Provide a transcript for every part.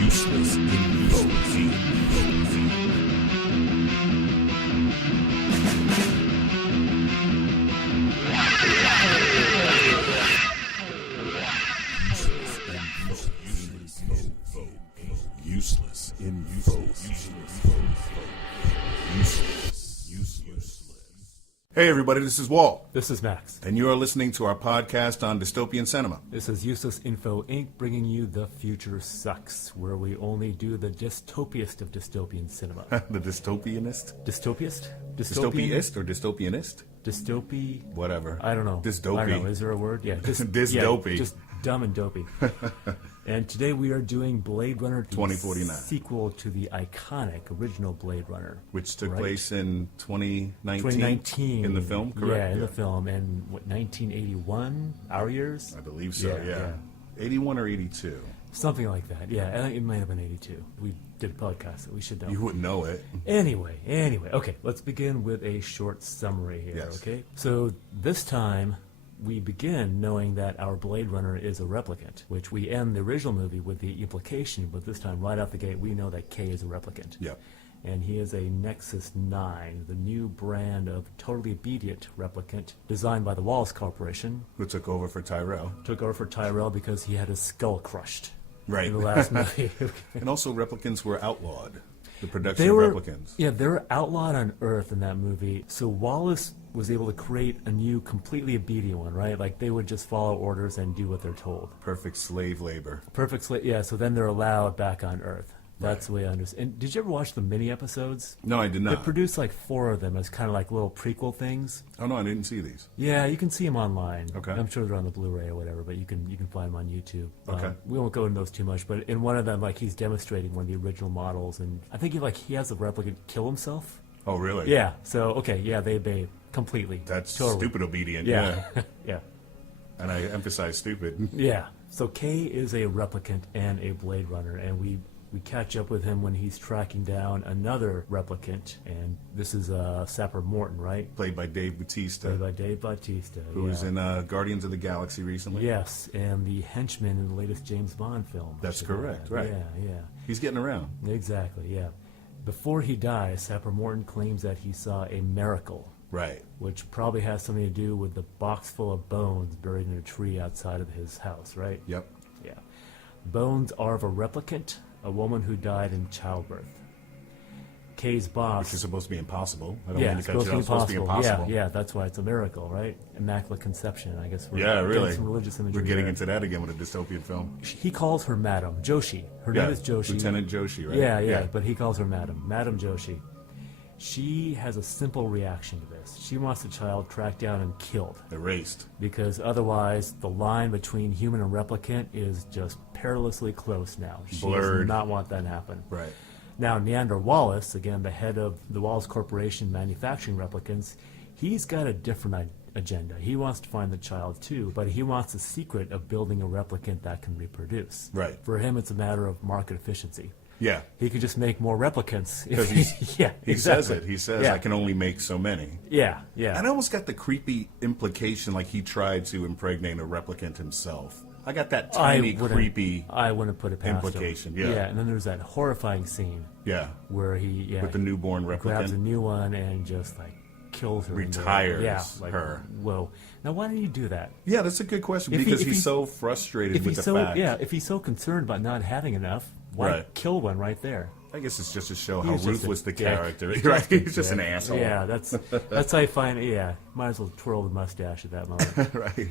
Useless info. Useless info. Hey everybody, this is Walt. This is Max. And you are listening to our podcast on dystopian cinema. This is Useless Info Inc. bringing you The Future Sucks, where we only do the dystopiest of dystopian cinema. The dystopianist? Dystopiast? Dystopiist or dystopianist? Dystopy? Whatever. I don't know. Dystopy. I don't know. Is there a word? Yeah. Dystopy. Yeah, just dumb and dopey. And today we are doing Blade Runner 2049. Sequel to the iconic original Blade Runner. Which took place in 2019 in the film, correct? Yeah, in the film. And what, 1981? Our years? I believe so, yeah. 81 or 82. Something like that, yeah. I think it might have been 82. We did a podcast, so we should know. You wouldn't know it. Anyway. Okay, let's begin with a short summary here, Yes. Okay? So this time, we begin knowing that our Blade Runner is a replicant, which we end the original movie with the implication, but this time, right out the gate, we know that K is a replicant. Yep. And he is a Nexus 9, the new brand of totally obedient replicant designed by the Wallace Corporation. Who took over for Tyrell. Took over for Tyrell because he had his skull crushed. Right. In the last movie. And also replicants were outlawed. The production They of were, replicants. Yeah, they were outlawed on Earth in that movie. So Wallace was able to create a new, completely obedient one, right? Like they would just follow orders and do what they're told. Perfect slave labor. Perfect slave, yeah. So then they're allowed back on Earth. That's the way I understand. And did you ever watch the mini episodes? No, I did not. They produced like 4 of them as kind of like little prequel things. Oh no, I didn't see these. Yeah, you can see them online. Okay. I'm sure they're on the Blu-ray or whatever, but you can find them on YouTube. Okay. We won't go into those too much, but in one of them, like he's demonstrating one of the original models, and I think he has a replicant kill himself. Oh really? Yeah. So okay, yeah, they obey completely. That's totally. stupid obedient. Yeah. Yeah. And I emphasize stupid. Yeah. So K is a replicant and a Blade Runner, and we catch up with him when he's tracking down another replicant, and this is Sapper Morton, right? Played by Dave Bautista. Played by Dave Bautista. Who was in Guardians of the Galaxy recently. Yes, and the henchman in the latest James Bond film. That's correct, right. Yeah. He's getting around. Exactly, yeah. Before he dies, Sapper Morton claims that he saw a miracle. Right. Which probably has something to do with the box full of bones buried in a tree outside of his house, right? Yep. Yeah. Bones are of a replicant, a woman who died in childbirth. Kay's boss... Which is supposed to be impossible. I don't Yeah, mean it's to cut you off. It's supposed to be impossible. Yeah, that's why it's a miracle, right? Immaculate conception, I guess. Yeah, really. Getting some religious imagery We're getting there. into that again with a dystopian film. He calls her Madam Joshi. Her name is Joshi. Lieutenant Joshi, right? Yeah, but he calls her Madam. Madam Joshi. She has a simple reaction to this. She wants the child tracked down and killed. Erased. Because otherwise, the line between human and replicant is just perilously close now. She Blurred. does not want that to happen. Right. Now, Neander Wallace, again, the head of the Wallace Corporation manufacturing replicants, he's got a different agenda. He wants to find the child too, but he wants the secret of building a replicant that can reproduce. Right. For him, it's a matter of market efficiency. Yeah. He could just make more replicants. Because he says it. He says, I can only make so many. Yeah. And I almost got the creepy implication like he tried to impregnate a replicant himself. I got that tiny, creepy I wouldn't put it past implication. him. Yeah. And then there's that horrifying scene. Yeah. Where he with the newborn replicant. Grabs a new one and just like kills her. Retires her. Whoa. Now, why did he do that? Yeah, that's a good question. Because he's so frustrated with the fact. Yeah, if he's so concerned about not having enough, why kill one right there? I guess it's just to show how ruthless the character is. Right? He's just an asshole. Yeah, that's how I find it. Yeah, might as well twirl the mustache at that moment. Right.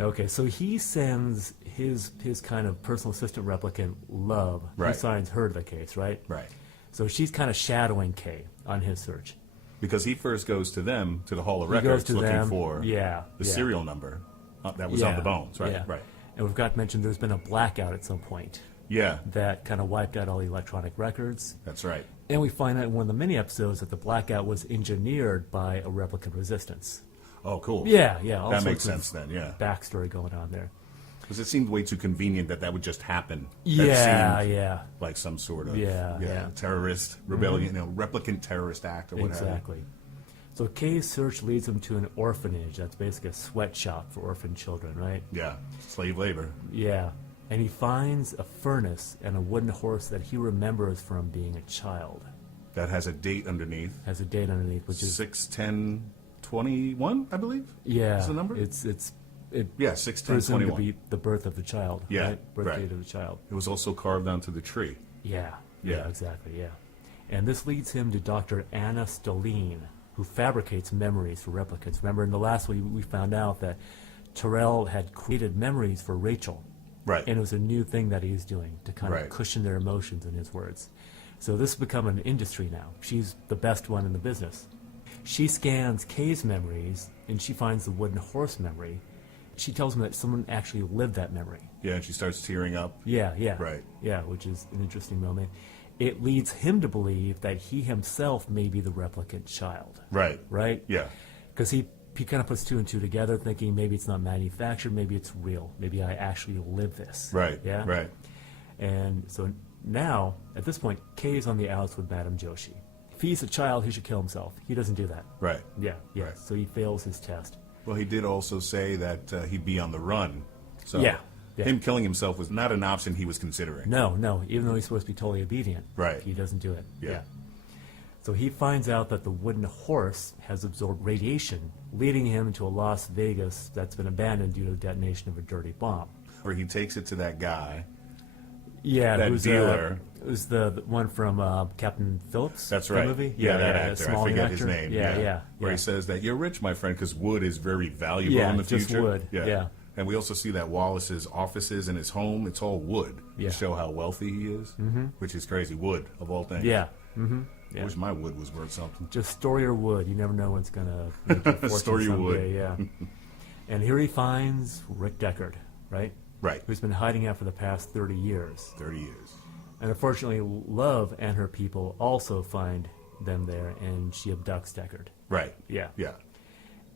Okay, so he sends his kind of personal assistant replicant, Love. Right. He assigns her to the case, right? Right. So she's kind of shadowing Kay on his search. Because he first goes to them, to the Hall of Records, looking for the serial number that was on the bones, right? Yeah. Right. And we've got to mention there's been a blackout at some point. Yeah. That kind of wiped out all the electronic records. That's right. And we find out in one of the mini episodes that the blackout was engineered by a replicant resistance. Oh, cool. Yeah. That makes sense then, yeah. Backstory going on there. Because it seemed way too convenient that would just happen. Yeah. Like some sort of terrorist terrorist rebellion, replicant terrorist act or whatever. Exactly. So Kay's search leads him to an orphanage. That's basically a sweatshop for orphan children, right? Yeah, slave labor. Yeah. And he finds a furnace and a wooden horse that he remembers from being a child. That has a date underneath. Has a date underneath, which is 6/10/21, I believe. yeah. Is the number? It Yeah, presumed to 6/10/21. be the birth of the child. Yeah, Right? Birth right. date of the child. It was also carved onto the tree. Yeah. Yeah. Exactly. Yeah. And this leads him to Dr. Anna Stelline, who fabricates memories for replicants. Remember, in the last one, we found out that Terrell had created memories for Rachel. Right. And it was a new thing that he was doing to kind Right. of cushion their emotions, in his words. So this has become an industry now. She's the best one in the business. She scans Kay's memories, and she finds the wooden horse memory. She tells him that someone actually lived that memory. Yeah, and she starts tearing up. Yeah, yeah. Right. Yeah, which is an interesting moment. It leads him to believe that he himself may be the replicant child. Right. Right? Yeah. Because he kind of puts two and two together, thinking maybe it's not manufactured, maybe it's real. Maybe I actually live this. Right. Yeah? Right. And so now, at this point, Kay is on the outs with Madame Joshi. If he's a child, he should kill himself. He doesn't do that. Right. Yeah, yeah. Right. So he fails his test. Well, he did also say that he'd be on the run. So Yeah. him killing himself was not an option he was considering. No, even though he's supposed to be totally obedient. Right. He doesn't do it. Yeah. So he finds out that the wooden horse has absorbed radiation, leading him to a Las Vegas that's been abandoned due to the detonation of a dirty bomb. Where he takes it to that guy. Yeah, That who's, dealer. It was the one from Captain Phillips. That's the right. Movie? Yeah, that actor. I Somalian forget actor. his name. Yeah. Where he says that you're rich, my friend, because wood is very valuable Yeah, in the just future. wood. Yeah. And we also see that Wallace's offices and his home, it's all wood Yeah. to show how wealthy he is, which is crazy. Wood, of all things. Yeah. I wish my wood was worth something. Just store your wood. You never know when it's going to make you a fortune Store your wood. someday, Yeah. And here he finds Rick Deckard, right? Right. Who's been hiding out for the past 30 years. 30 years. And unfortunately, Love and her people also find them there, and she abducts Deckard. Right. Yeah. Yeah.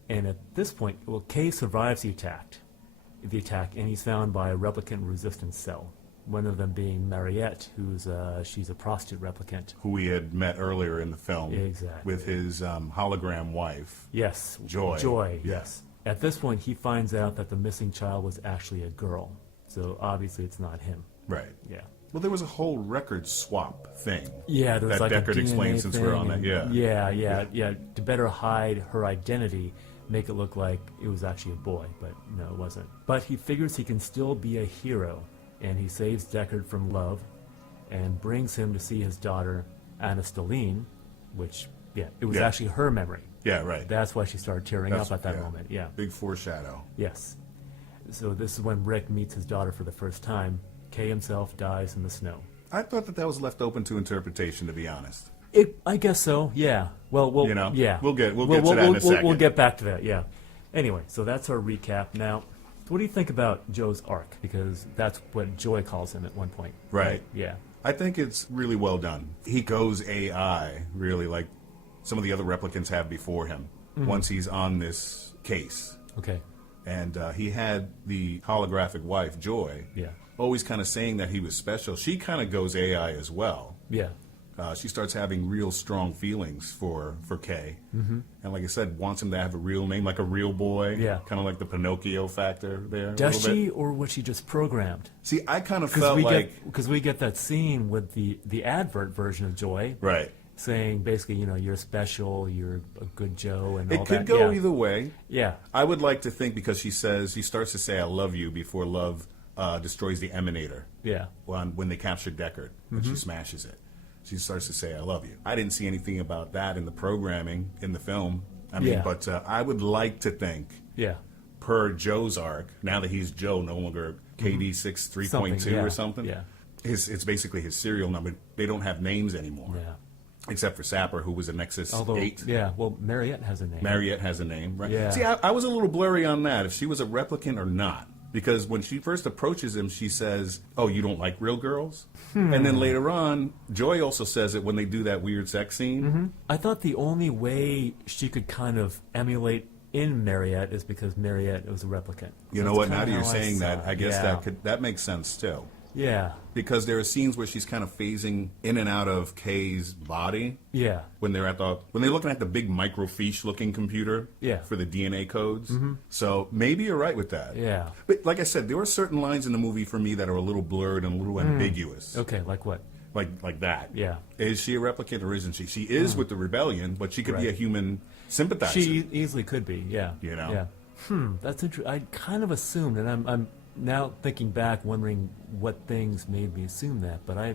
And at this point, well, Kay survives the attack, and he's found by a replicant-resistant cell. One of them being Mariette, she's a prostitute replicant. Who we had met earlier in the film. Exactly. With his hologram wife. Yes. Joy. Joy, Yeah. yes. At this point, he finds out that the missing child was actually a girl. So obviously it's not him. Right. Yeah. Well, there was a whole record swap thing. Yeah, there was that like Deckard a DNA explained since we're on that. thing, Yeah. Yeah. To better hide her identity, make it look like it was actually a boy, but no, it wasn't. But he figures he can still be a hero, and he saves Deckard from Love and brings him to see his daughter, Anna Stelline, which, it was Yeah. actually her memory. Yeah, right. That's why she started tearing up at that moment. Yeah. Big foreshadow. Yes. So this is when Rick meets his daughter for the first time. Kay himself dies in the snow. I thought that was left open to interpretation, to be honest. I guess so. Yeah. Well, You know, yeah. we'll get to that in a second. We'll get back to that. Yeah. Anyway, so that's our recap. Now, what do you think about Joe's arc? Because that's what Joy calls him at one point. Right. Yeah. I think it's really well done. He goes AI, really, like some of the other replicants have before him, once he's on this case. Okay. And he had the holographic wife, Joy, Yeah. always kind of saying that he was special. She kind of goes AI as well. Yeah. She starts having real strong feelings for Kay. Mm-hmm. And like I said, wants him to have a real name, like a real boy. Yeah. Kind of like the Pinocchio factor there. Does a little she, bit. or was she just programmed? See, I kind of felt like... Because we get that scene with the advert version of Joy. Right. Saying basically, you're special, you're a good Joe, and all that. It could go Yeah. either way. Yeah. I would like to think, because she starts to say, I love you, before Love destroys the Emanator. Yeah. When they capture Deckard, and she smashes it. She starts to say, I love you. I didn't see anything about that in the programming in the film. I mean, Yeah. but I would like to think, Yeah. per Joe's arc, now that he's Joe, no longer KD6 3.2 or something, Yeah. it's basically his serial number. They don't have names anymore. Yeah. Except for Sapper, who was a Nexus Although, 8. yeah, well, Mariette has a name. Mariette has a name, right? Yeah. See, I was a little blurry on that, if she was a replicant or not. Because when she first approaches him, she says, oh, you don't like real girls? And then later on, Joy also says it when they do that weird sex scene. I thought the only way she could kind of emulate in Mariette is because Mariette was a replicant. You So know that's what? Now kinda that you're how I saying saw that, it. I guess Yeah. that makes sense too. Yeah. Because there are scenes where she's kind of phasing in and out of Kay's body Yeah. when they're looking at the big microfiche looking computer Yeah. for the DNA codes. So maybe you're right with that. Yeah. But like I said, there were certain lines in the movie for me that are a little blurred and a little ambiguous. Okay, like what? Like that. Yeah. Is she a replicant or isn't she? She is with the rebellion, but she could be a Right. human sympathizer. She easily could be, yeah. You know? Yeah. That's interesting. I kind of assumed, and I'm now thinking back, wondering what things made me assume that. But I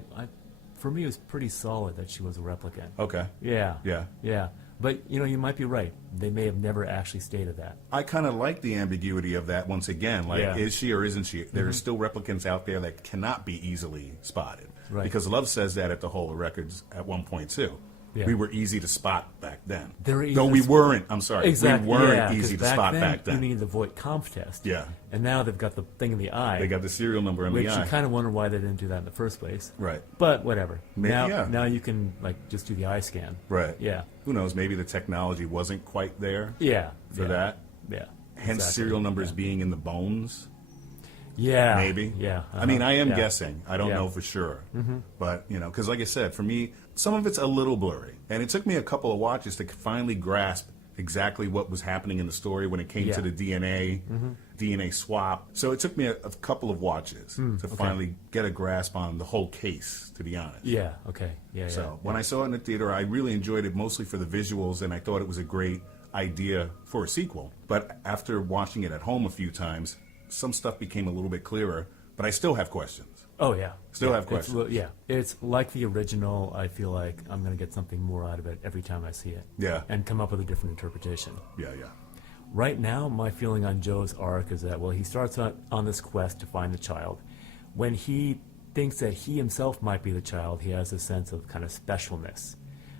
for me, it was pretty solid that she was a replicant. Okay. Yeah. Yeah. Yeah. But, you might be right. They may have never actually stated that. I kind of like the ambiguity of that once again. Like, Yeah. is she or isn't she? There are still replicants out there that cannot be easily spotted. Right. Because Love says that at the Hall of Records at one point, too. Yeah. We were easy to spot back then. They were easy Though to we spot. weren't. I'm sorry. Exactly. We weren't yeah, 'cause easy to spot back then. You needed the Voight Kampf test. Yeah. And now they've got the thing in the eye. They got the serial number in which the eye. you kind of wonder why they didn't do that in the first place. Right. But whatever. Maybe, now, yeah. now you can just do the eye scan. Right. Yeah. Who knows? Maybe the technology wasn't quite there Yeah. for yeah. that. Yeah. Hence exactly. serial numbers Yeah. being in the bones. Yeah. Maybe. Yeah. I mean, I am yeah. guessing. I don't Yeah. know for sure. But, because like I said, for me, some of it's a little blurry. And it took me a couple of watches to finally grasp exactly what was happening in the story when it came Yeah. to the DNA swap. So it took me a couple of watches to finally get a grasp on the whole case, to be honest. Yeah. Okay. Yeah. So when I saw it in the theater, I really enjoyed it mostly for the visuals, and I thought it was a great idea for a sequel. But after watching it at home a few times, some stuff became a little bit clearer, but I still have questions. Oh yeah. Still yeah. have questions. It's like the original. I feel like I'm going to get something more out of it every time I see it. Yeah. And come up with a different interpretation. Yeah. Right now, my feeling on Joe's arc is that, well, he starts on this quest to find the child. When he thinks that he himself might be the child, he has a sense of kind of specialness,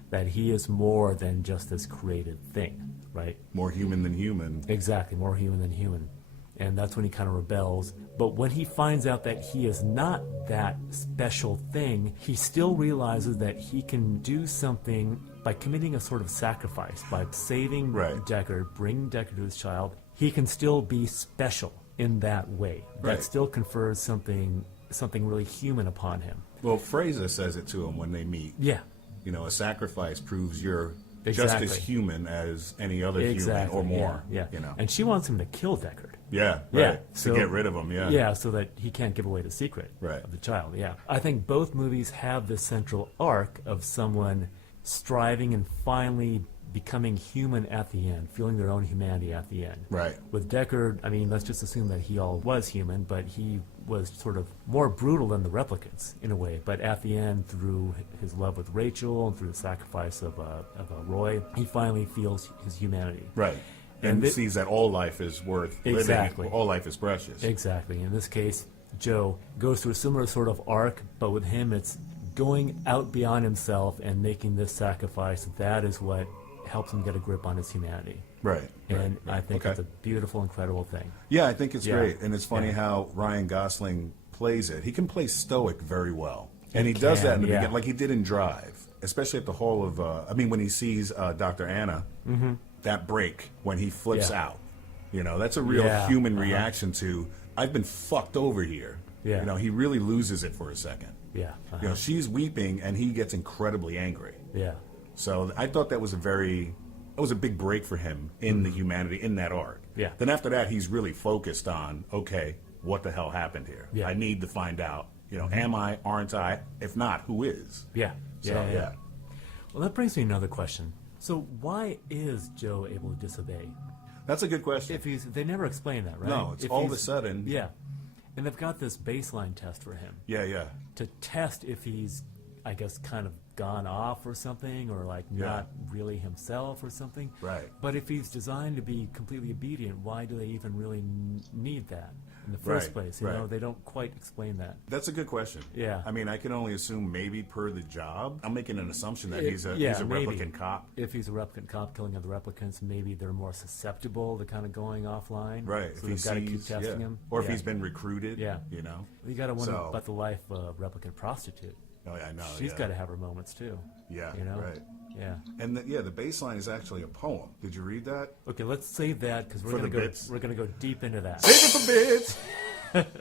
that he is more than just this created thing, right? More human than human. Exactly, more human than human. And that's when he kind of rebels. But when he finds out that he is not that special thing, he still realizes that he can do something by committing a sort of sacrifice, by saving Right. Deckard, bringing Deckard to his child. He can still be special in that way. Right. That still confers something really human upon him. Well, Fraser says it to him when they meet. Yeah. A sacrifice proves you're Exactly. just as human as any other Exactly. human or more. Yeah. You know. And she wants him to kill Deckard. Yeah. Yeah, Right. so- to get rid of him. Yeah. Yeah, so that he can't give away the secret Right. of the child. Yeah. I think both movies have this central arc of someone striving and finally becoming human at the end, feeling their own humanity at the end. Right. With Deckard, I mean, let's just assume that he all was human, but he was sort of more brutal than the replicants in a way. But at the end, through his love with Rachel and through the sacrifice of Roy, he finally feels his humanity. Right. And sees that all life is worth Exactly. living. All life is precious. Exactly. In this case, Joe goes through a similar sort of arc, but with him, it's going out beyond himself and making this sacrifice. That is what helps him get a grip on his humanity. Right. And right. I think Okay. it's a beautiful, incredible thing. Yeah, I think it's Yeah. great. And it's funny Yeah. how Ryan Gosling plays it. He can play stoic very well. And he He does that in can, the yeah. beginning, like he did in Drive, especially at the Hall of, when he sees Dr. Anna, that break when he flips Yeah. out. That's a real Yeah, human reaction to, I've been fucked over here. Yeah. He really loses it for a second. Yeah. She's weeping and he gets incredibly angry. Yeah. So I thought that was a big break for him in the humanity, in that arc. Yeah. Then after that, he's really focused on, okay, what the hell happened here? Yeah. I need to find out, am I, aren't I? If not, who is? Yeah. So, yeah. Well, that brings me to another question. So why is Joe able to disobey? That's a good question. They never explain that, right? No, it's If all of a he's- sudden. Yeah. And they've got this baseline test for him Yeah. to test if he's, I guess, kind of gone off or something, or like not really himself or something. Right. But if he's designed to be completely obedient, why do they even really need that in the first Right, place? right. They don't quite explain that. That's a good question. Yeah. I mean, I can only assume maybe per the job. I'm making an assumption that he's a maybe. replicant cop. If he's a replicant cop killing other replicants, maybe they're more susceptible to kind of going offline. Right. So if he they've got to keep sees, testing him. Or if Yeah. he's been recruited. Yeah. You got to wonder So- about the life of a replicant prostitute. Oh, yeah, I know. She's yeah. got to have her moments too. Yeah, Right. Yeah. And the baseline is actually a poem. Did you read that? Okay, let's save that because For the bits. we're gonna go deep into that. Save it for bits.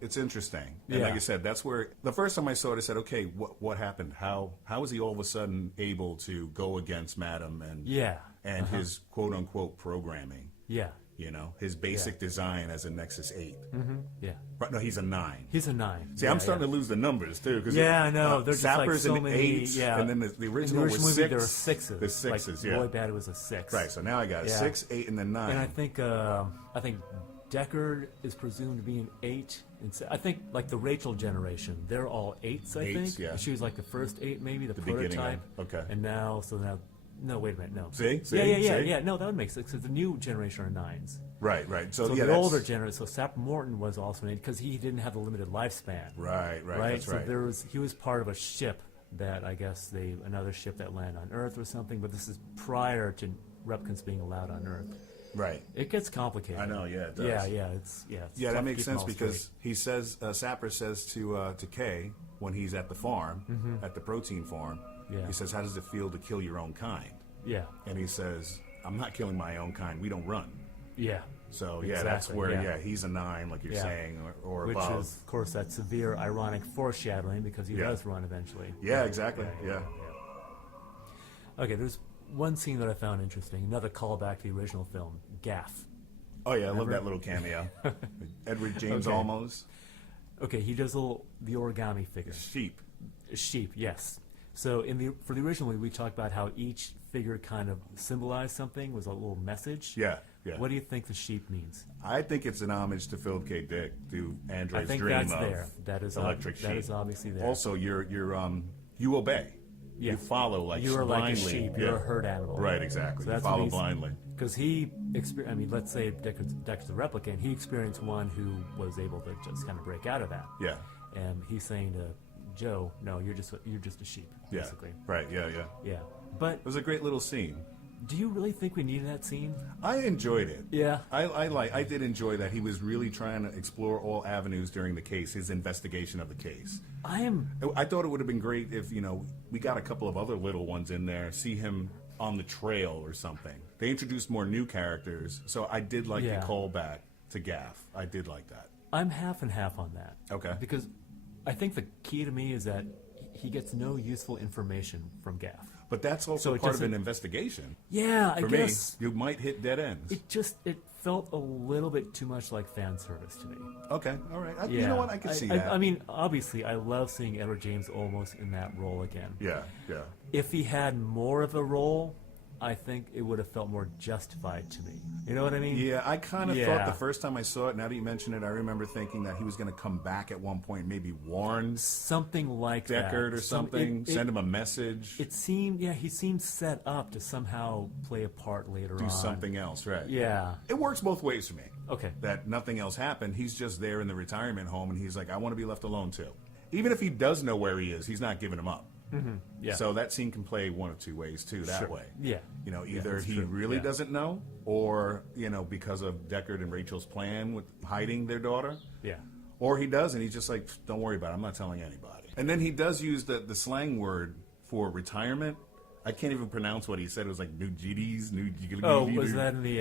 It's interesting. And Yeah. like I said, that's where the first time I saw it, I said, okay, what happened? How is he all of a sudden able to go against Madam and Yeah. and his quote unquote programming? Yeah. You know, his basic design as a Nexus 8. Yeah. Right, no, he's a 9. He's a 9. See, I'm starting to lose the numbers too. Cause Yeah, I know. There's just like Sappers so and many. 8s, Yeah. and then the original in the was movie 6. there were 6s. The 6s, like, yeah. Boy Bad was a 6. Right, so now I got a Yeah. 6, 8, and then 9. And I think Deckard is presumed to be an 8. And I think like the Rachel generation, they're all 8s. I 8s, think. yeah. She was like the first 8, maybe the beginning prototype. of- okay. And now, no, wait a minute, no. See? Yeah. No, that would make sense because the new generation are 9s. Right. So So yeah, the that's, older generation, so Sap Morton was also an 8 because he didn't have a limited lifespan. Right. That's So right. he was part of a ship that I guess another ship that landed on Earth or something. But this is prior to replicants being allowed on Earth. Right. It gets complicated. I know, yeah, it does. It's Yeah, tough that to makes keep them sense all because straight. he says Sapper says to Kay when he's at the farm, at the protein farm, Yeah. he says, "How does it feel to kill your own kind?" Yeah, And he says, "I'm not killing my own kind. We don't run." yeah. So yeah, that's Exactly, where yeah. he's a 9, like you're Yeah. saying, or Which above. is, of course, that severe ironic foreshadowing because he Yeah. does run eventually. Yeah, exactly. Yeah. Okay, there's one scene that I found interesting. Another callback to the original film, Gaff. Oh yeah, I love Remember? that little cameo. Edward James Okay. Olmos. Okay, he does the origami figure. Sheep. Sheep, yes. So for the original movie, we talked about how each figure kind of symbolized something, was a little message. Yeah. What do you think the sheep means? I think it's an homage to Philip K. Dick, to Android's I think Dream that's of there. That is Electric Sheep. That is obviously there. Also, you obey. Yeah. You follow like You are like a blindly. sheep. Yeah. You're a herd animal. Right, exactly. So You that's follow what he's- blindly. Because let's say Deckard's the replicant, he experienced one who was able to just kind of break out of that. Yeah. And he's saying to Joe, no, you're just a sheep, Yeah. basically. Right, yeah. Yeah. But It was a great little scene. do you really think we needed that scene? I enjoyed it. Yeah. I did enjoy that he was really trying to explore all avenues during the case, his investigation of the case. I thought it would have been great if, we got a couple of other little ones in there, see him on the trail or something. They introduced more new characters, so I did like Yeah. the callback to Gaff. I did like that. I'm half and half on that. Okay. Because I think the key to me is that he gets no useful information from Gaff. But that's So also it part of doesn't- an investigation. Yeah, I For guess me, you might hit dead ends. it felt a little bit too much like fan service to me. Okay, all right. Yeah. You know what? I can see that. I mean, obviously, I love seeing Edward James almost in that role again. yeah. If he had more of a role, I think it would have felt more justified to me. You know what I mean? Yeah, I kind of Yeah. thought the first time I saw it, now that you mention it, I remember thinking that he was going to come back at one point, maybe warn Something like that. Deckard or something, send him a message, It seemed, he seemed set up to somehow play a part later on. do something else, right? Yeah. It works both ways for me. Okay. That nothing else happened. He's just there in the retirement home, and he's like, I want to be left alone too. Even if he does know where he is, he's not giving him up. Yeah. So that scene can play one of two ways too. That Sure. way, Yeah. either that's he true. really Yeah. doesn't know, or because of Deckard and Rachel's plan with hiding their daughter, Yeah. or he does, and he's just like, don't worry about it. I'm not telling anybody. And then he does use the slang word for retirement. I can't even pronounce what he said. It was like new GDs, new. Oh, was that in the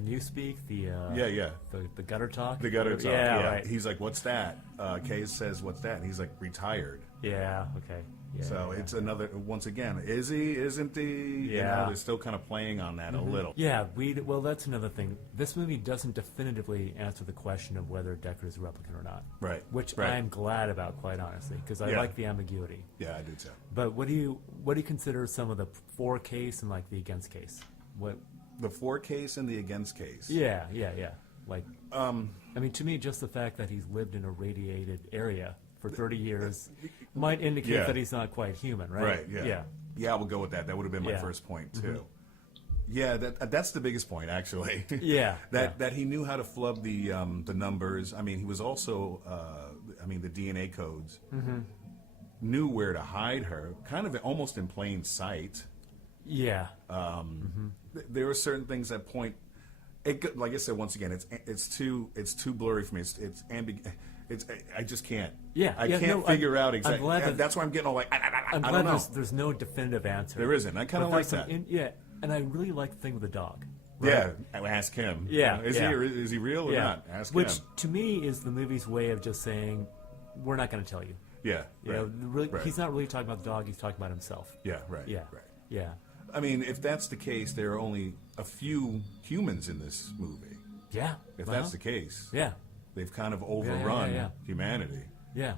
newspeak? Yeah. The gutter talk? The gutter talk? Yeah, right. He's like, what's that? Kay says, what's that? And he's like, retired. Yeah, okay. Yeah, So yeah. it's another, once again, is he, isn't he? Yeah. They're still kind of playing on that a little. Yeah, well, that's another thing. This movie doesn't definitively answer the question of whether Deckard is a replicant or not. Right. Which Right. I'm glad about, quite honestly, because I Yeah. like the ambiguity. Yeah, I do too. But what do you consider some of the for case and like the against case? What? The for case and the against case. Yeah. Like, I mean, to me, just the fact that he's lived in a radiated area for 30 years might indicate Yeah. that he's not quite human, right? Right, yeah. Yeah, I would go with that. That would have been my Yeah. Mm-hmm. first point, too. Yeah, that's the biggest point, actually. Yeah, That he knew how to flub the numbers. I mean, he was also, the DNA codes. Mm-hmm. Knew where to hide her, kind of almost in plain sight. Yeah. There are certain things that point. Like I said, once again, it's too blurry for me. I just can't. Yeah, I yeah, can't no, figure out I'm exactly. glad that- That's why I'm getting all like. I'm I glad don't know. there's no definitive answer. There isn't. I kind of But like there's that. some yeah, and I really like the thing with the dog. Yeah, ask him. Yeah, Is he real or not? Ask Which, him. to me, is the movie's way of just saying, we're not going to tell you. Yeah, You know, really, he's not really talking about the dog, he's talking about himself. Yeah, right. Yeah, right. yeah. I mean, if that's the case, there are only a few humans in this movie. Yeah. If that's the case, Yeah, they've kind of overrun yeah. humanity. yeah.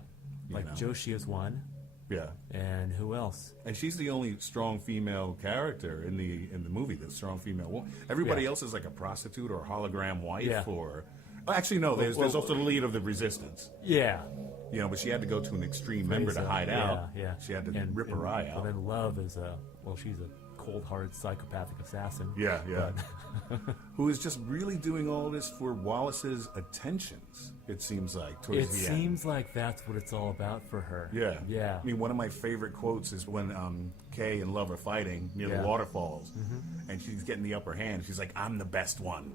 Like know. Joshi is one, Yeah. and who else? And she's the only strong female character in the movie. The strong female woman. Everybody Yeah. else is like a prostitute or a hologram wife Yeah. or. Oh, actually, no. There's also the lead of the resistance. Yeah. You know, but she had to go to an extreme member to hide out. Yeah. She had to rip her eye out. And then Love is she's a cold-hearted psychopathic assassin. Yeah. Who is just really doing all this for Wallace's attentions, it seems like, towards It the end. seems like that's what it's all about for her. Yeah. Yeah. I mean, one of my favorite quotes is when Kay and Love are fighting near the waterfalls, and she's getting the upper hand. She's like, I'm the best one.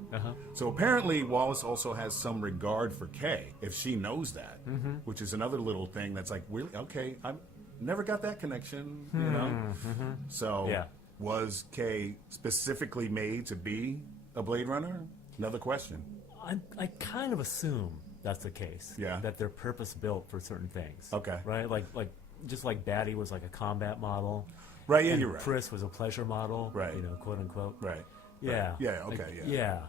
So apparently Wallace also has some regard for Kay, if she knows that, which is another little thing that's like, really? Okay, I never got that connection, you know? So Yeah. was Kay specifically made to be a Blade Runner? Another question. I kind of assume that's the case. Yeah. That they're purpose-built for certain things. Okay. Right? Like just like Batty was like a combat model. Right, yeah, and you're right. Pris was a pleasure model. Right. You know, quote unquote. Right. Yeah. Right. Yeah, okay, Like, yeah.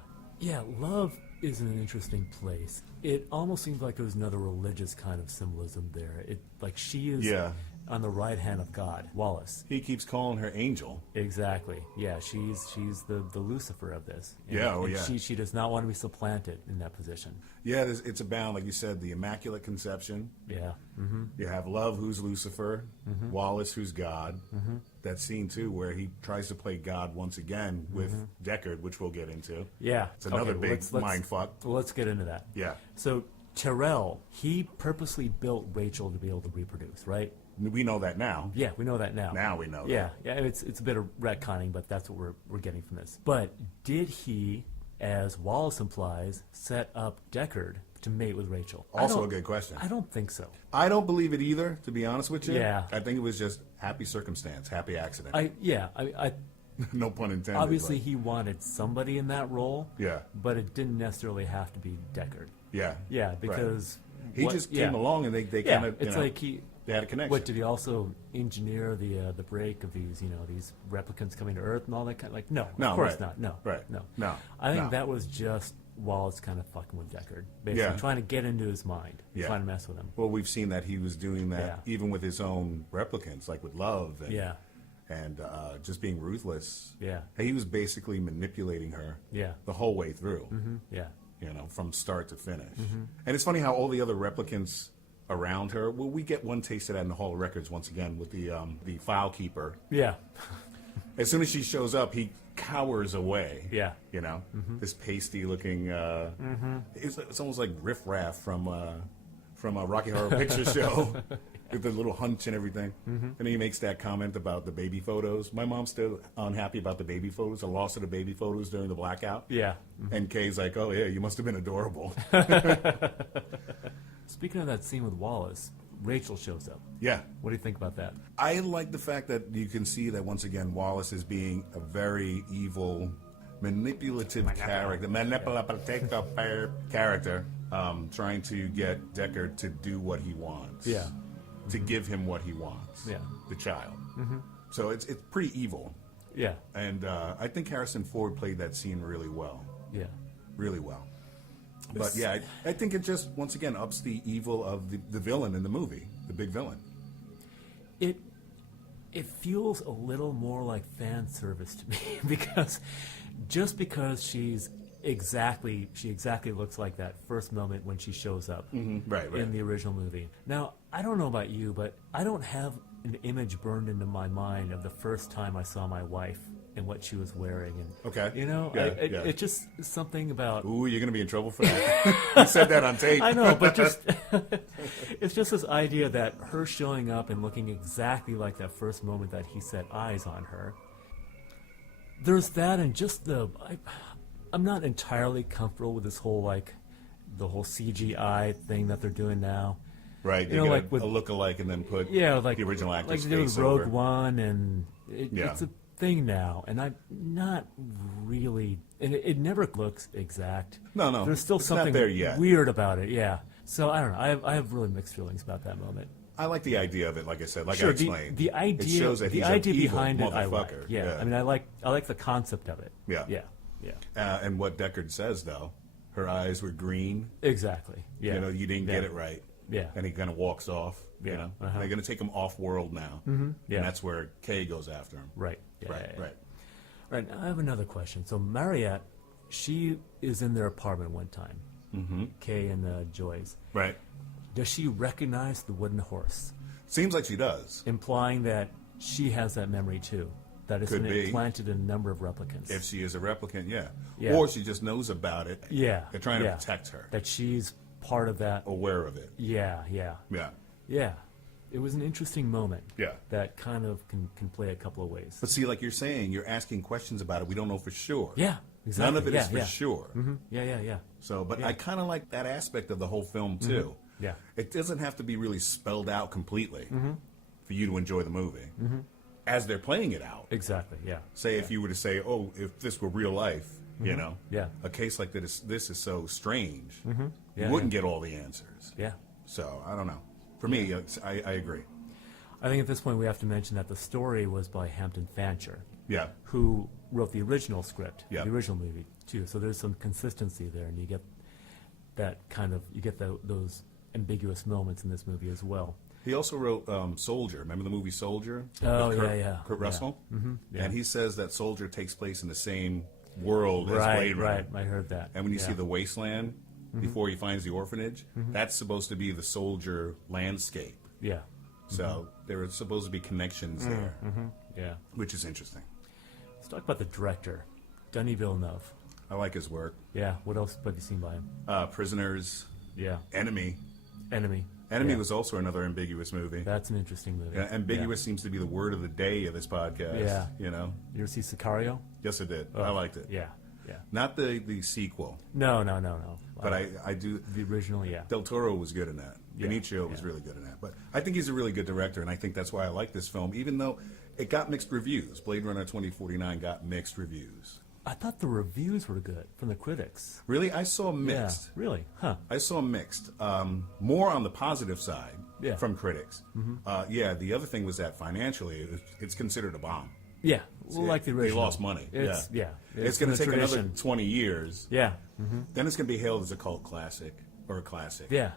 Yeah, Love is an interesting place. It almost seems like there's another religious kind of symbolism there. It like she is on the right hand of God, Wallace. He keeps calling her Angel. Exactly. Yeah, she's the Lucifer of this. Yeah, She does not want to be supplanted in that position. Yeah, it's about, like you said, the Immaculate Conception. Yeah. You have Love, who's Lucifer, Wallace, who's God. That scene, too, where he tries to play God once again with Deckard, which we'll get into. Yeah. It's another Okay, big mind fuck. Well, let's get into that. Yeah. So Terrell, he purposely built Rachel to be able to reproduce, right? We know that now. Yeah, we know that now. Now we know Yeah, it's a bit of retconning, but that's what we're getting from this. But did he, as Wallace implies, set up Deckard to mate with Rachel? Also a good question. I don't think so. I don't believe it either, to be honest with you. Yeah. I think it was just happy circumstance, happy accident. I No pun intended. obviously but- he wanted somebody in that role. Yeah. But it didn't necessarily have to be Deckard. Yeah. Yeah, because He just came along and they yeah, kind of, it's like he. they had a connection. What did he also engineer the break of these these replicants coming to Earth and all that kind? Like no, No, of course right. not. No, Right. no, No, I think no. that was just Wallace kind of fucking with Deckard, basically Yeah. trying to get into his mind, Yeah. trying to mess with him. Well, we've seen that he was doing that Yeah. even with his own replicants, like with Love. And, Yeah. And just being ruthless. Yeah. He was basically manipulating her. Yeah. The whole way through. Yeah, You know, from start to finish. And it's funny how all the other replicants around her. Well, we get one taste of that in the Hall of Records once again with the file keeper. yeah, As soon as she shows up, he cowers away. yeah. You know, this pasty looking. It's almost like Riff Raff from a Rocky Horror Picture Show. With the little hunch and everything. And then he makes that comment about the baby photos. My mom's still unhappy about the baby photos, the loss of the baby photos during the blackout. Yeah. And Kay's like, oh, yeah, you must have been adorable. Speaking of that scene with Wallace, Rachel shows up. Yeah. What do you think about that? I like the fact that you can see that, once again, Wallace is being a very evil, manipulative character. Character. Trying to get Deckard to do what he wants. Yeah. To give him what he wants. Yeah. The child. So it's pretty evil. Yeah, And I think Harrison Ford played that scene really well. yeah. Really well. But yeah, I think it just, once again, ups the evil of the villain in the movie, the big villain. It feels a little more like fan service to me because she exactly looks like that first moment when she shows up Right. in the original movie. Now, I don't know about you, but I don't have an image burned into my mind of the first time I saw my wife and what she was wearing. And Okay. you know, Yeah, it's just something about. Ooh, you're going to be in trouble for that. You said that on tape. I know, but just it's just this idea that her showing up and looking exactly like that first moment that he set eyes on her. There's that, and just I'm not entirely comfortable with this whole the whole CGI thing that they're doing now. Right. You know, get like with a look-alike and then put like the original actor's like they do with face Rogue over. One, and Yeah. thing now, and I'm not really, and it never looks exact. No, There's still it's not something there yet. weird about it, yeah. So I don't know, I have really mixed feelings about that moment. I like the idea of it, like I said, like Sure, I explained. the idea, it shows that the he's idea an evil behind it, I like. motherfucker. Yeah. I mean, I like the concept of it. Yeah. Yeah. And what Deckard says, though, her eyes were green. Exactly. Yeah. You know, you didn't get it right. Yeah. And he kind of walks off. Yeah. You know, Uh-huh. they're going to take him off world now. Mm-hmm. Yeah. And that's where Kay goes after him. Right. Yeah, Right. yeah. Right. Right. Now I have another question. So Mariette, she is in their apartment one time. Mm-hmm. Kay and Joyce. Right. Does she recognize the wooden horse, Seems like she does. implying that she has that memory too? That it's Could been be. implanted in a number of replicants. If she is a replicant, yeah. Yeah. Or she just knows about it. Yeah. They're trying to yeah. protect her. That she's part of that. Aware of it. Yeah. Yeah. It was an interesting moment. Yeah. That kind of can play a couple of ways. But see, like you're saying, you're asking questions about it. We don't know for sure. Yeah. Exactly. None of it is yeah, for sure. Mm-hmm. Yeah. So, but Yeah. I kind of like that aspect of the whole film too. Yeah. It doesn't have to be really spelled out completely Mm-hmm. for you to enjoy the movie. As they're playing it out. Exactly. Yeah. Say if you were to say, "Oh, if this were real life, you know, Yeah. a case like this is so strange, Yeah, you wouldn't get all the answers." Yeah. So I don't know. For me, I agree. I think at this point we have to mention that the story was by Hampton Fancher, Yeah. who wrote the original script, Yeah. the original movie too. So there's some consistency there, and you get that kind of those ambiguous moments in this movie as well. He also wrote Soldier. Remember the movie Soldier? Oh, With yeah. Kurt Russell? Mm-hmm. Yeah. And he says that Soldier takes place in the same world as Right, Blade Runner. right. I heard that. And when you Yeah. see the wasteland before he finds the orphanage, that's supposed to be the Soldier landscape. Yeah. So there are supposed to be connections there, Yeah. which is interesting. Let's talk about the director, Denis Villeneuve. I like his work. Yeah. What else have you seen by him? Prisoners, Yeah. Enemy. Enemy. Enemy Yeah. was also another ambiguous movie. That's an interesting movie. Yeah, ambiguous seems to be the word of the day of this podcast. Yeah. You know? You ever see Sicario? Yes, I did. I liked it. Yeah. Not the sequel, No. but I do. The original, yeah. Del Toro was good in that. Yeah, Benicio was yeah. really good in that. But I think he's a really good director, and I think that's why I like this film, even though it got mixed reviews. Blade Runner 2049 got mixed reviews. I thought the reviews were good from the critics. Really? I saw mixed. Yeah, really? Huh. I saw mixed. More on the positive side Yeah. from critics. Yeah, the other thing was that financially, it's considered a bomb. Yeah, well, like the original. They lost money. It's, yeah. yeah. It's going in to the take another tradition. 20 years. Yeah. Then it's going to be hailed as a cult classic or a classic. Yeah.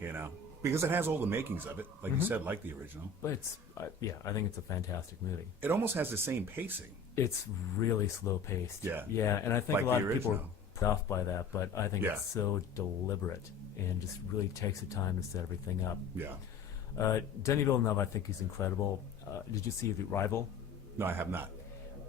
You know? Because it has all the makings of it, like you said, like the original. But it's, yeah, I think it's a fantastic movie. It almost has the same pacing. It's really slow paced. Yeah. Yeah, and I think Like a lot the of people are original. put off by that, but I think Yeah. it's so deliberate and just really takes the time to set everything up. Yeah. Denis Villeneuve, I think he's incredible. Did you see The Rival? No, I have not.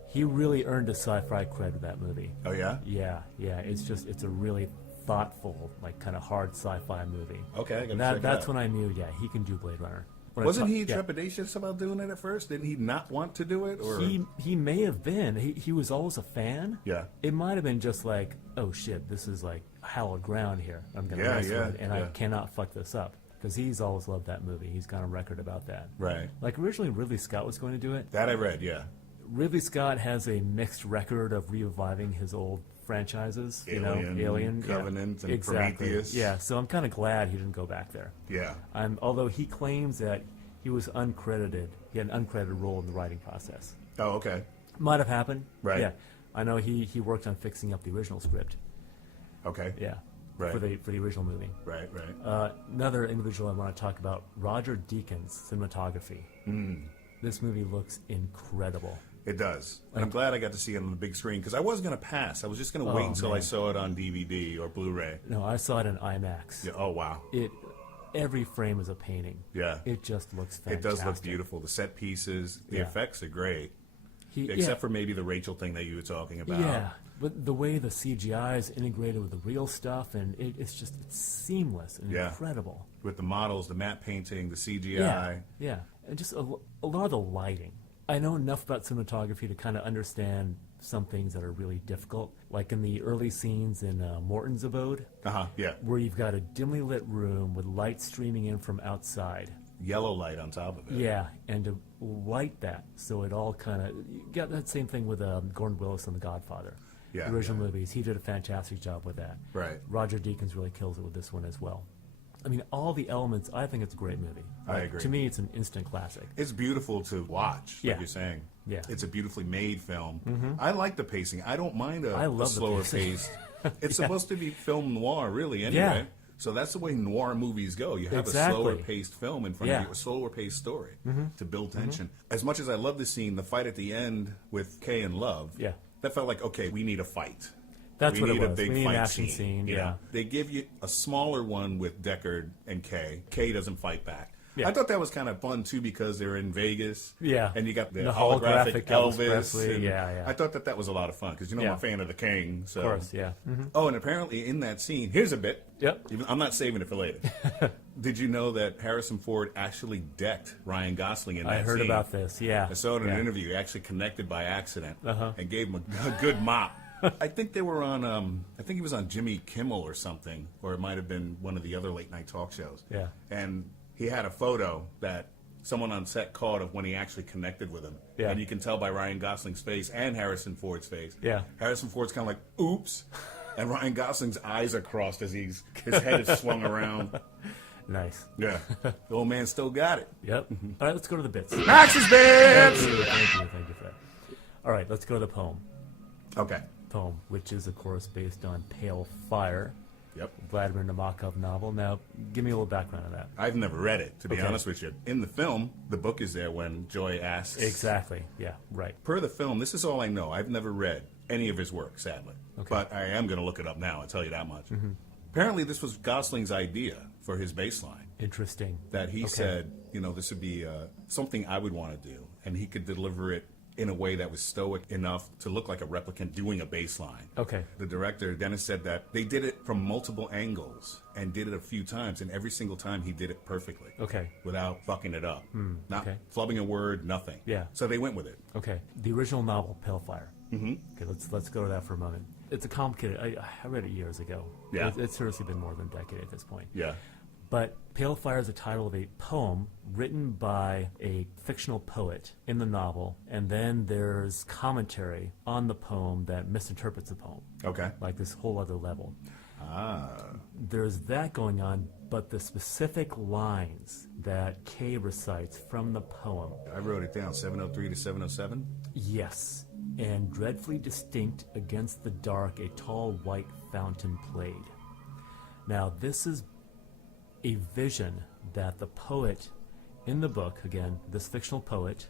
He really earned a sci-fi cred with that movie. Oh, yeah? Yeah. It's a really thoughtful, like kind of hard sci-fi movie. Okay, I gotta And check it that's out. when I knew, yeah, he can do Blade Runner. When I Wasn't saw- he yeah. trepidatious about doing it at first? Didn't he not want to do it? Or He may have been. He was always a fan. Yeah. It might have been just like, oh shit, this is like hallowed ground here. I'm gonna Yeah, mess yeah, with it, and I yeah. cannot fuck this up. Because he's always loved that movie. He's got a record about that. Right. Like originally Ridley Scott was going to do it. That I read, yeah. Ridley Scott has a mixed record of reviving his old franchises. Alien, Covenant, yeah. and Exactly. Prometheus. Yeah, so I'm kind of glad he didn't go back there. Yeah. Although he claims that he was uncredited. He had an uncredited role in the writing process. Oh, okay. Might have happened. Right. Yeah. I know he worked on fixing up the original script. Okay. Yeah. Right. For the original movie. Right, right. Another individual I want to talk about, Roger Deakins' cinematography. This movie looks incredible. It does. And I'm glad I got to see it on the big screen because I was going to pass. I was just going to wait until I man. saw it on DVD or Blu-ray. No, I saw it in IMAX. Yeah. Oh, wow. Every frame is a painting. Yeah. It just looks It fantastic. does look beautiful. The set pieces, the Yeah. effects are great. He- Except for maybe the Rachel thing that you were talking about. Yeah, but the way the CGI is integrated with the real stuff, and it's seamless and Yeah. incredible. With the models, the matte painting, the CGI. Yeah, and just a lot of the lighting. I know enough about cinematography to kind of understand some things that are really difficult, like in the early scenes in Morton's abode, Uh-huh, yeah. where you've got a dimly lit room with light streaming in from outside. yellow light on top of it. Yeah, and to light that so it all kind of... You got that same thing with Gordon Willis and The Godfather. Yeah, the original movies. He did a fantastic job with that. Right. Roger Deakins really kills it with this one as well. I mean, all the elements, I think it's a great movie. I agree. To me, it's an instant classic. It's beautiful to watch, like Yeah. you're saying. Yeah. It's a beautifully made film. I like the pacing. I don't mind I a love the slower pacing. pace. It's supposed to be film noir, really, anyway. Yeah. So that's the way noir movies go. You have Exactly. a slower paced film in front Yeah. of you, a slower paced story to build tension. As much as I love the scene, the fight at the end with Kay and Love, Yeah. that felt like, okay, we need a fight. That's we what it need was. a big We need an fight action scene, you yeah. know? They give you a smaller one with Deckard and Kay. Kay doesn't fight back. Yeah. I thought that was kind of fun too because they're in Vegas. Yeah. And you got the, The holographic Elvis Elvis. Presley, and yeah. I thought that was a lot of fun because I'm Yeah. a fan of the King. So. Of course, yeah. Oh, and apparently in that scene, here's a bit. Yep. I'm not saving it for later. Did you know that Harrison Ford actually decked Ryan Gosling in that I heard scene? about this, yeah. I saw it in Yeah. an interview. He actually connected by accident Uh-huh. and gave him a good mop. I think they were on. I think he was on Jimmy Kimmel or something, or it might have been one of the other late night talk shows. Yeah. And he had a photo that someone on set caught of when he actually connected with him. Yeah. And you can tell by Ryan Gosling's face and Harrison Ford's face. Yeah. Harrison Ford's kind of like, "Oops," and Ryan Gosling's eyes are crossed as his head is swung around. Nice. Yeah. The old man still got it. Yep. All right, let's go to the bits. Max's bits. Thank you for that. All right, let's go to the poem. Okay. Poem, which is, of course, based on Pale Fire, Yep. Vladimir Nabokov novel. Now, give me a little background on that. I've never read it, to be Okay. honest with you. In the film, the book is there when Joy asks. Exactly. Yeah, right. Per the film, this is all I know. I've never read any of his work, sadly. Okay. But I am going to look it up now, I'll tell you that much. Apparently, this was Gosling's idea for his baseline. Interesting. That he Okay. said, this would be something I would want to do. And he could deliver it in a way that was stoic enough to look like a replicant doing a baseline. Okay. The director, Dennis, said that they did it from multiple angles and did it a few times, and every single time he did it perfectly. Okay. Without fucking it up. Not okay. flubbing a word, nothing. Yeah. So they went with it. Okay. The original novel, Pale Fire. Mm-hmm. Okay, let's go to that for a moment. It's a complicated... I read it years ago. Yeah. It's seriously been more than a decade at this point. Yeah. But Pale Fire is the title of a poem written by a fictional poet in the novel, and then there's commentary on the poem that misinterprets the poem. Okay. Like this whole other level. Ah. There's that going on, but the specific lines that Kay recites from the poem, I wrote it down, 703 to 707. yes, and dreadfully distinct against the dark a tall white fountain played. Now, this is a vision that the poet in the book, again, this fictional poet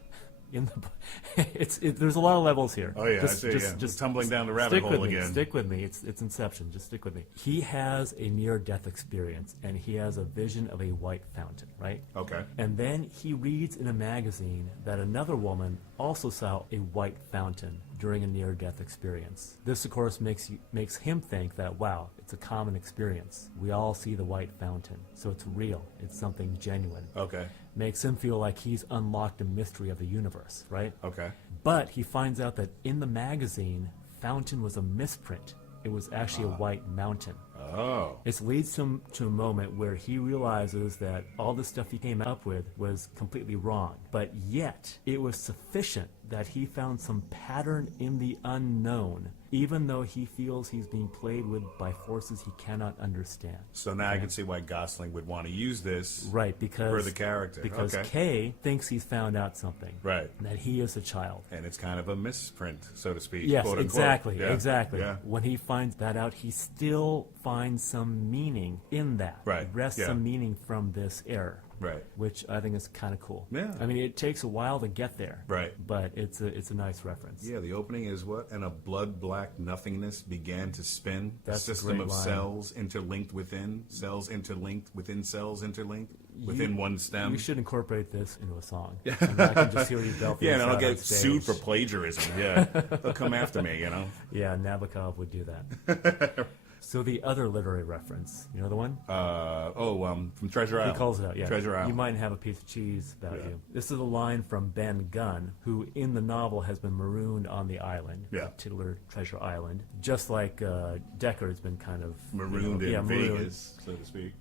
in the book, there's a lot of levels here. Oh, yeah, I see, yeah. Just tumbling down the rabbit stick hole with me, again. Stick with me. It's Inception. Just stick with me. He has a near-death experience, and he has a vision of a white fountain, right? Okay. And then he reads in a magazine that another woman also saw a white fountain during a near-death experience. This, of course, makes him think that, wow, it's a common experience. We all see the white fountain, so it's real. It's something genuine. Okay. Makes him feel like he's unlocked a mystery of the universe, right? Okay. But he finds out that in the magazine, fountain was a misprint. It was actually a white mountain. Oh. It leads him to a moment where he realizes that all the stuff he came up with was completely wrong. But yet, it was sufficient that he found some pattern in the unknown, even though he feels he's being played with by forces he cannot understand. So now I can see why Gosling would want to use this Right, because for the character. Because Okay. Kay thinks he's found out something. Right. That he is a child. And it's kind of a misprint, so to speak. Yes, quote unquote. exactly, Yeah. exactly. Yeah. When he finds that out, he still finds some meaning in that. Right, Wrests yeah. some meaning from this error. Right. Which I think is kind of cool. Yeah. I mean, it takes a while to get there. Right. But it's a nice reference. Yeah, the opening is what? And a blood-black nothingness began to spin. That's a a system great of line. cells interlinked within, cells interlinked within cells interlinked within one stem. You should incorporate this into a song. I mean, I can just hear you belt Yeah, and this I'll out get on stage. sued for plagiarism. Yeah, they'll come after me, Yeah, Nabokov would do that. So the other literary reference, you know the one? From Treasure Island. He calls it out, yeah. Treasure Island. You might have a piece of cheese about Yeah. you. This is a line from Ben Gunn, who in the novel has been marooned on the island, Yeah. titular Treasure Island, just like Deckard's been kind of Marooned marooned. in Vegas, so to speak.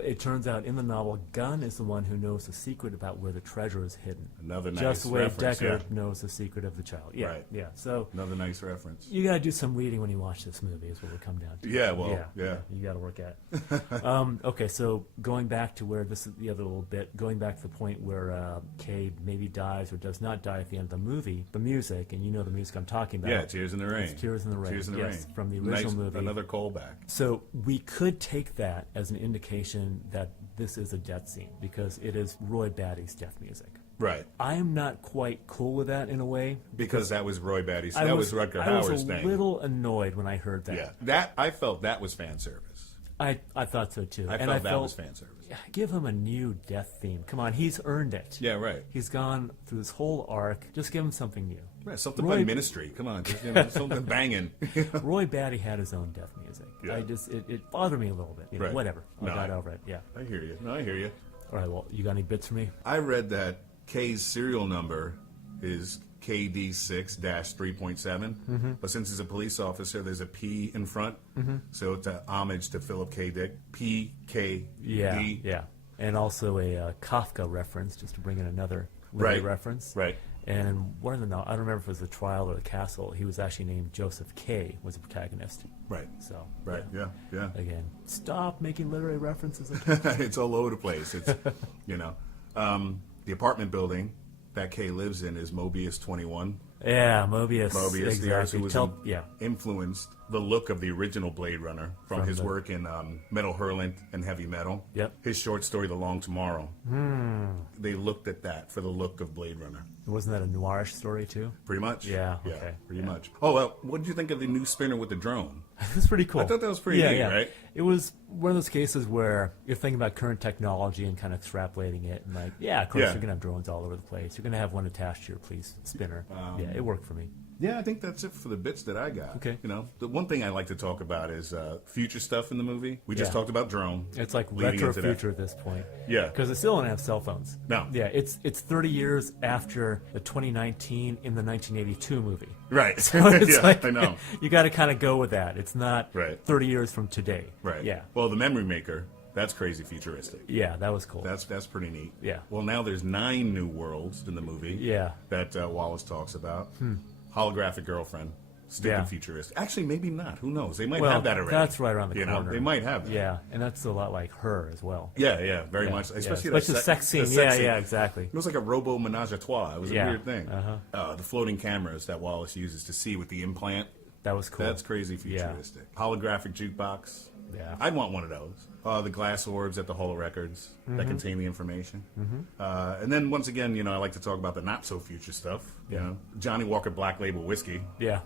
it turns out in the novel, Gunn is the one who knows the secret about where the treasure is hidden. Another nice Just the way reference, Deckard yeah. knows the secret of the child. Yeah, Right. yeah. So Another nice reference. you got to do some reading when you watch this movie, is what we come down to. Yeah, well, yeah. You got to work at it. Okay, so going back to where this is the other little bit, going back to the point where Kay maybe dies or does not die at the end of the movie, the music, and you know the music I'm talking about. Yeah, Tears in the Rain. It's Tears in the Rain. Tears in the yes, Rain. from the original movie. Another callback. So we could take that as an indication that this is a death scene because it is Roy Batty's death music. Right. I am not quite cool with that in a way. Because that was Roy Batty's. That was Rutger Hauer's thing. I was a little annoyed when I heard that. Yeah. I felt that was fan service. I thought so too. I felt that was fan service. Give him a new death theme. Come on, he's earned it. Yeah, right. He's gone through this whole arc. Just give him something new. Right, something by Ministry. Come on, just, something banging. Roy Batty had his own death music. Yeah. It bothered me a little bit. Right. Whatever. I got over it. Yeah. I hear you. No, I hear you. All right. Well, you got any bits for me? I read that K's serial number is KD6-3.7, but since he's a police officer, there's a P in front, so it's a homage to Philip K. Dick. PKD. Yeah. And also a Kafka reference, just to bring in another reference. Right. And one of the I don't remember if it was The Trial or The Castle. He was actually named Joseph K. was the protagonist. Right. So. Right. Yeah. Again, stop making literary references. It's all over the place. It's the apartment building that Kay lives in is Mobius 21. Yeah, Mobius. Exactly. Who influenced the look of the original Blade Runner from his work in Metal Hurlant and Heavy Metal. Yep. His short story, The Long Tomorrow. They looked at that for the look of Blade Runner. Wasn't that a noirish story too? Pretty much. Yeah. Okay. Pretty much. Oh, well, what did you think of the new spinner with the drone? It was pretty cool. I thought that was pretty neat, right? It was one of those cases where you're thinking about current technology and kind of extrapolating it, and like, of course you're going to have drones all over the place. You're going to have one attached to your police spinner. It worked for me. Yeah, I think that's it for the bits that I got. Okay. The one thing I like to talk about is future stuff in the movie. We just talked about drone. It's like retro future at this point. Yeah. Because they still don't have cell phones. No. Yeah, it's 30 years after the 2019 in the 1982 movie. Right. So it's like, I know. You got to kind of go with that. It's not 30 years from today. Right. Yeah. Well, the Memory Maker, that's crazy futuristic. Yeah, that was cool. That's pretty neat. Yeah. Well, now there's 9 new worlds in the movie. Yeah. That Wallace talks about. Holographic girlfriend. Stupid futuristic. Actually, maybe not. Who knows? They might have that already. That's right around the corner. They might have that. Yeah, and that's a lot like her as well. Yeah, very much. Especially the sex scene. Yeah, exactly. It was like a robo menage a trois. It was a weird thing. Uh-huh. The floating cameras that Wallace uses to see with the implant. That was cool. That's crazy futuristic. Yeah. Holographic jukebox. Yeah. I'd want one of those. The glass orbs at the holorecords that contain the information. And then once again, I like to talk about the not so future stuff. Johnny Walker Black Label whiskey. Yeah.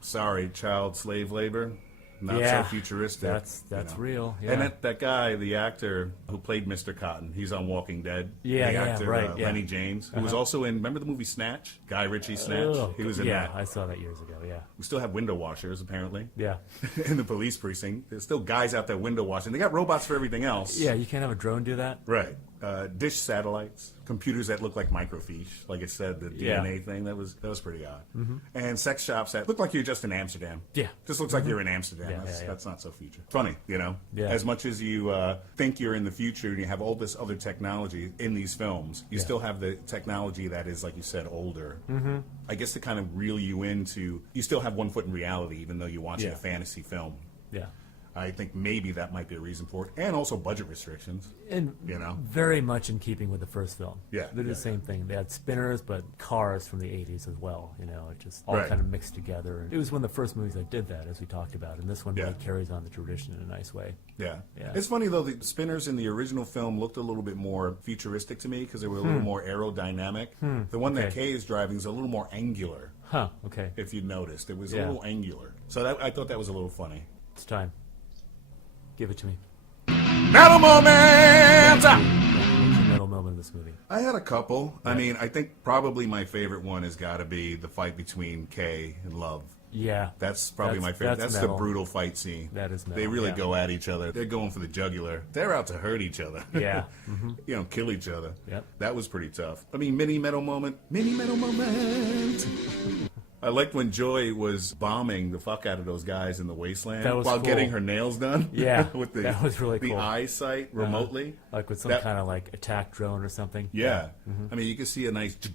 Sorry, child slave labor. Not so futuristic. That's real. Yeah. And that guy, the actor who played Mr. Cotton, he's on Walking Dead. Yeah, the actor, right. Lenny James, who was also in, remember the movie Snatch? Guy Ritchie's Snatch? He was in that. Yeah, I saw that years ago, yeah. We still have window washers, apparently. Yeah. In the police precinct. There's still guys out there window washing. They got robots for everything else. Yeah, you can't have a drone do that? Right. Dish satellites, computers that look like microfiche, like it said, the DNA thing. That was pretty odd. And sex shops that look like you're just in Amsterdam. Yeah. Just looks like you're in Amsterdam. That's not so future. Funny, Yeah. As much as you think you're in the future and you have all this other technology in these films, you still have the technology that is, like you said, older. I guess to kind of reel you into, you still have one foot in reality, even though you're watching a fantasy film. Yeah. I think maybe that might be a reason for it, and also budget restrictions. And very much in keeping with the first film. Yeah, they did the same thing. They had spinners, but cars from the '80s as well. It just all kind of mixed together. It was one of the first movies that did that, as we talked about, and this one really carries on the tradition in a nice way. Yeah. It's funny though. The spinners in the original film looked a little bit more futuristic to me because they were a little more aerodynamic. The one that Kay is driving is a little more angular. Huh. Okay. If you noticed, it was a little angular. So I thought that was a little funny. It's time. Give it to me. Metal moment! What's your metal moment in this movie? I had a couple. I mean, I think probably my favorite one has got to be the fight between Kay and Love. Yeah. That's probably my favorite. That's the brutal fight scene. That is metal. They really go at each other. They're going for the jugular. They're out to hurt each other. Yeah. Kill each other. Yep. That was pretty tough. I mean, mini metal moment. I liked when Joy was bombing the fuck out of those guys in the wasteland That was while cool. getting her nails done. Yeah, with the, that was really the cool. eyesight remotely. Like with some That- kind of like attack drone or something. Yeah. I mean, you can see a nice to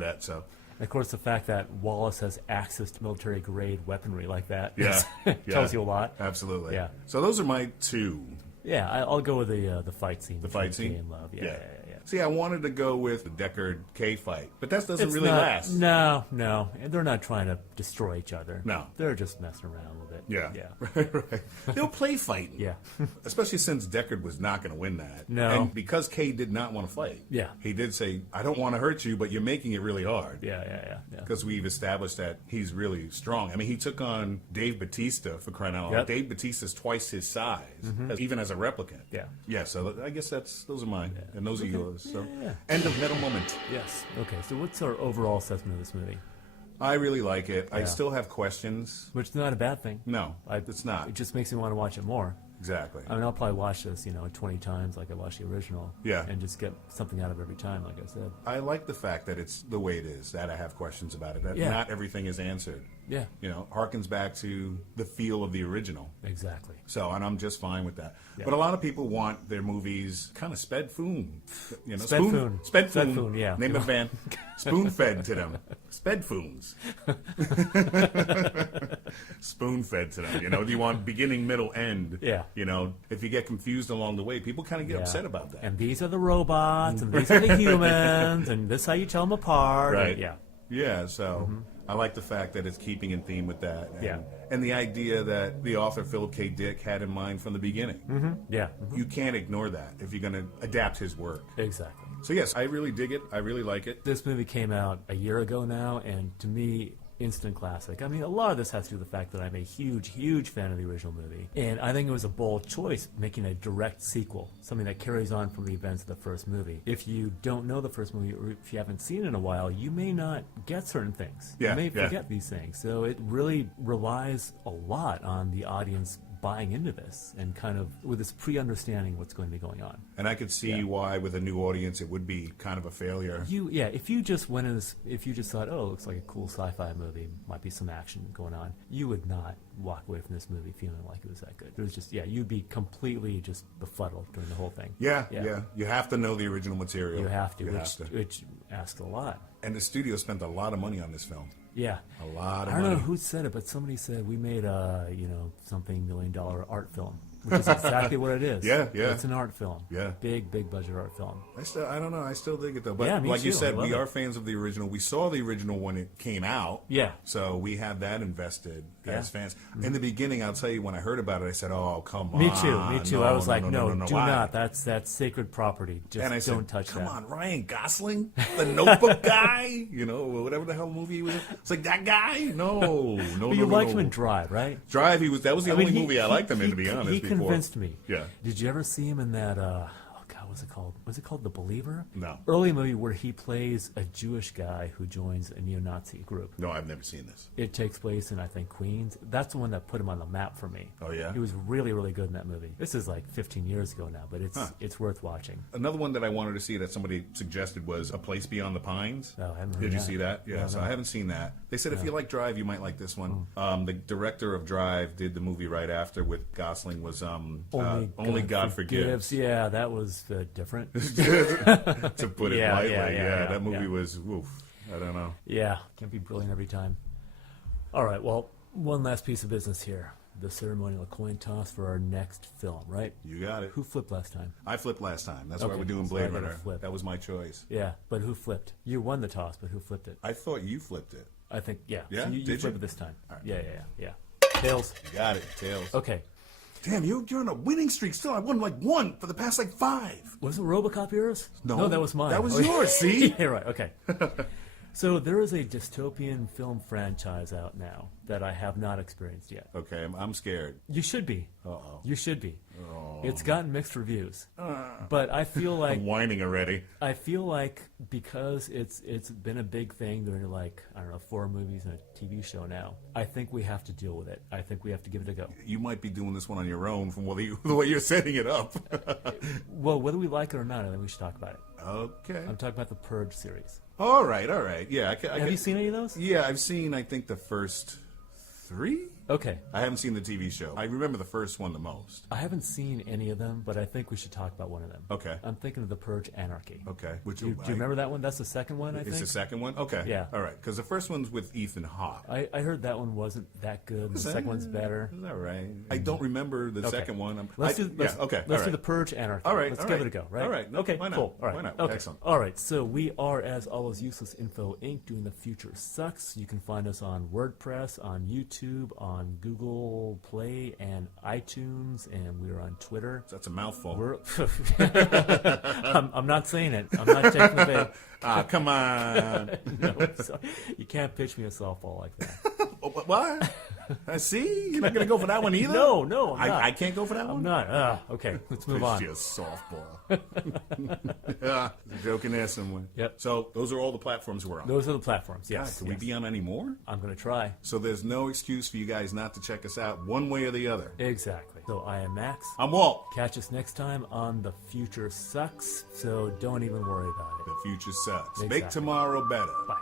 that. So And of course, the fact that Wallace has access to military grade weaponry like that yeah, tells you a lot. Absolutely. Yeah. So those are my two. Yeah, I'll go with the fight scene. The fight between scene? Kay and Love. Yeah. See, I wanted to go with the Deckard K fight, but that doesn't It's really not- last. No, and they're not trying to destroy each other. No. They're just messing around a little bit. Yeah. Yeah. Right. They'll play fighting. Yeah. Especially since Deckard was not going to win that. No. And because Kay did not want to fight. Yeah. He did say, I don't want to hurt you, but you're making it really hard. Yeah. Because we've established that he's really strong. I mean, he took on Dave Bautista for crying out loud. Yep. Dave Bautista's twice his size, even as a replicant. Yeah. Yeah, so I guess those are mine, and those are yours. So, Yeah. end of Metal Moment. Yes. Okay, so what's our overall assessment of this movie? I really like it. I Yeah. still have questions. Which is not a bad thing. No, it's not. It just makes me want to watch it more. Exactly. I mean, I'll probably watch this, 20 times like I watched the original. Yeah. And just get something out of every time, like I said. I like the fact that it's the way it is, that I have questions about it, that Yeah. not everything is answered. Yeah. Harkens back to the feel of the original. Exactly. So, and I'm just fine with that. Yeah. But a lot of people want their movies kind of sped-foon. Sped-foon. Sped-foon. Sped-foon, yeah. Name of a band. Spoon-fed to them. Sped-foons. Spoon-fed to them. Do you want beginning, middle, end? Yeah. If you get confused along the way, people kind of get Yeah. upset about that. And these are the robots, and these are the humans, and this is how you tell them apart. Right. And, yeah. Yeah, so I like the fact that it's keeping in theme with that. And, Yeah. and the idea that the author, Philip K. Dick, had in mind from the beginning. Yeah. You can't ignore that if you're going to adapt his work. Exactly. So, yes, I really dig it. I really like it. This movie came out a year ago now, and to me, instant classic. I mean, a lot of this has to do with the fact that I'm a huge fan of the original movie. And I think it was a bold choice making a direct sequel, something that carries on from the events of the first movie. If you don't know the first movie, or if you haven't seen it in a while, you may not get certain things. Yeah, you may yeah. forget these things. So it really relies a lot on the audience buying into this and kind of with this pre-understanding what's going to be going on. And I could see why, with a new audience, it would be kind of a failure. If you just went in this, if you just thought, oh, it looks like a cool sci-fi movie, might be some action going on, you would not walk away from this movie feeling like it was that good. It was just, you'd be completely just befuddled during the whole thing. Yeah. You have to know the original material. You have to, You have to. which asks a lot. And the studio spent a lot of money on this film. Yeah. A lot of I don't know money. who said it, but somebody said we made a, something $1 million art film, which is exactly what it is. Yeah. It's an art film. Yeah. Big budget art film. I don't know. I still dig it, though. But Yeah, me like you too. said, I love we it. are fans of the original. We saw the original when it came out. Yeah. So we have that invested as Yeah. fans. In the beginning, I'll tell you, when I heard about it, I said, oh, come on. Me too. No, I was like, no, do why? not. That's sacred property. Just And I don't said, touch come that. on, Ryan Gosling, the Notebook guy, whatever the hell movie he was in. It's like, that guy? No. But you liked him in Drive, right? Drive, that was the only movie I liked him in, to be he honest, before. convinced me. Yeah. Did you ever see him in that, what's it called? Was it called The Believer? No. Early movie where he plays a Jewish guy who joins a neo-Nazi group. No, I've never seen this. It takes place in, I think, Queens. That's the one that put him on the map for me. Oh, yeah? He was really good in that movie. This is like 15 years ago now, but it's worth watching. Another one that I wanted to see that somebody suggested was A Place Beyond the Pines. Oh, I haven't heard Did you that. see that? Yeah, No, so no. I haven't seen that. They said if you like Drive, you might like this one. The director of Drive did the movie right after with Gosling was Only God Forgives. Yeah, that was different. To put it Yeah, lightly. yeah, That movie yeah. was, oof, I don't know. Yeah, can't be brilliant every time. All right, well, one last piece of business here. The ceremonial coin toss for our next film, right? You got it. Who flipped last time? I flipped last time. That's why Okay, we're doing so I Blade gotta Runner. flip. That was my choice. Yeah, but who flipped? You won the toss, but who flipped it? I thought you flipped it. I think, yeah. Yeah? So you Did flipped you? it this time. All right. Yeah. Tails. You got it. Tails. Okay. Damn, you're on a winning streak still. I won like one for the past like 5. Wasn't RoboCop yours? No. that was mine. That was Oh, yeah. yours, see? Yeah, right, okay. So there is a dystopian film franchise out now that I have not experienced yet. Okay, I'm scared. You should be. Uh-oh. You should be. Oh. It's gotten mixed reviews. But I feel like I'm whining already. because it's been a big thing during like, I don't know, 4 movies and a TV show now, I think we have to deal with it. I think we have to give it a go. You might be doing this one on your own from the way you're setting it up. Well, whether we like it or not, I think we should talk about it. Okay. I'm talking about the Purge series. All right. Yeah. Have you seen any of those? Yeah, I've seen, I think, the first 3. Okay. I haven't seen the TV show. I remember the first one the most. I haven't seen any of them, but I think we should talk about one of them. Okay. I'm thinking of The Purge Anarchy. Okay. Do you remember that one? That's the second one, I think? It's the second one? Okay. Yeah. All right. Because the first one's with Ethan Hawke. I heard that one wasn't that good. The second one's better. Is that right? I don't remember the second one. Let's do The Purge Anarchy. All right. Let's give it a go, right? All right. No, Okay, why not? cool. All right. Why not? Okay. Excellent. All right. So we are, as always, Useless Info Inc. doing The Future Sucks. You can find us on WordPress, on YouTube, on Google Play and iTunes, and we're on Twitter. That's a mouthful. I'm not saying it. I'm not taking the bait. Come on. No, you can't pitch me a softball like that. What? I see. You're not going to go for that one either? No, I'm not. I can't go for that one? I'm not. Okay, let's move on. It's just softball. There's a joke in there somewhere. Yep. So those are all the platforms we're on. Those are the platforms, yes. God, can we be on any more? I'm going to try. So there's no excuse for you guys not to check us out one way or the other. Exactly. So I am Max. I'm Walt. Catch us next time on The Future Sucks, so don't even worry about it. The future sucks. Exactly. Make tomorrow better. Bye.